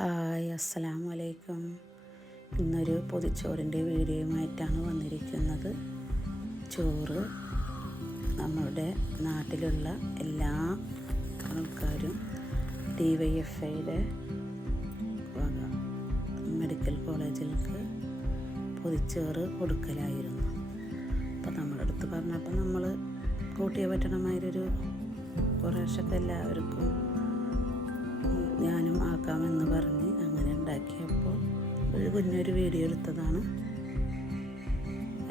Hi, അസ്സലാമു അലൈക്കും. ഇന്നൊരു പൊതിച്ചോറിൻ്റെ വീഡിയോയുമായിട്ടാണ് വന്നിരിക്കുന്നത്. ചോറ് നമ്മുടെ നാട്ടിലുള്ള എല്ലാ ആൾക്കാരും DYFIയുടെ വക മെഡിക്കൽ കോളേജിലേക്ക് പൊതിച്ചോറ് കൊടുക്കലായിരുന്നു. അപ്പോൾ നമ്മുടെ അടുത്ത് പറഞ്ഞപ്പോൾ നമ്മൾ കൂട്ടിയ പറ്റണമായൊരു കുറേശ്ശൊക്കെ എല്ലാവർക്കും ഞാനും ആക്കാമെന്ന് പറഞ്ഞ് അങ്ങനെ ഉണ്ടാക്കിയപ്പോൾ ഒരു കുഞ്ഞൊരു വീഡിയോ എടുത്തതാണ്.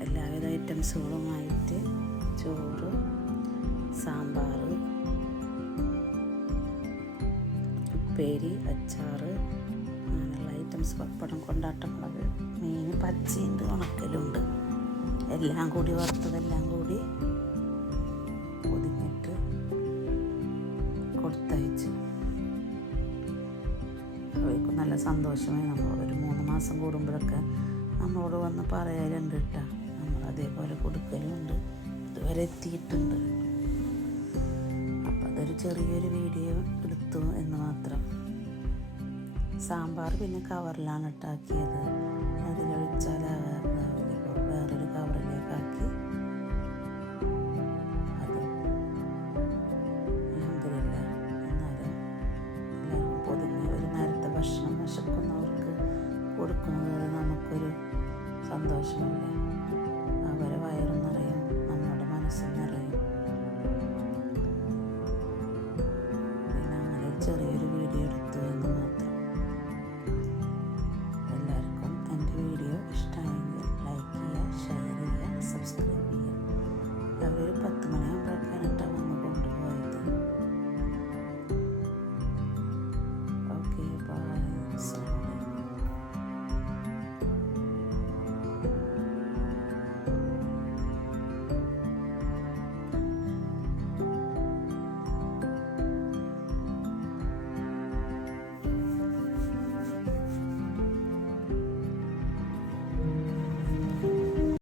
എല്ലാവിധ ഐറ്റംസുകളുമായിട്ട് ചോറ്, സാമ്പാർ, ഉപ്പേരി, അച്ചാർ, അങ്ങനെയുള്ള ഐറ്റംസ്, പപ്പടം, കൊണ്ടാട്ടമുളക്, മീൻ പച്ചയുണ്ട്, ഉണക്കലുണ്ട്, എല്ലാം കൂടി വറുത്തതെല്ലാം കൂടി പൊതിഞ്ഞിട്ട് കൊടുത്തയച്ചു. അവർക്ക് നല്ല സന്തോഷമായി. നമ്മളോട് ഒരു 3 മാസം കൂടുമ്പോഴൊക്കെ നമ്മളോട് വന്ന് പറയലുണ്ട് കേട്ടോ. നമ്മൾ അതേപോലെ കൊടുക്കലുണ്ട്. ഇതുവരെ എത്തിയിട്ടുണ്ട്. അപ്പം അതൊരു ചെറിയൊരു വീഡിയോ എടുത്തു എന്ന് മാത്രം. സാമ്പാർ പിന്നെ കവറിലാണ് ഇട്ടാക്കിയത്. അതിലൊഴിച്ചാൽ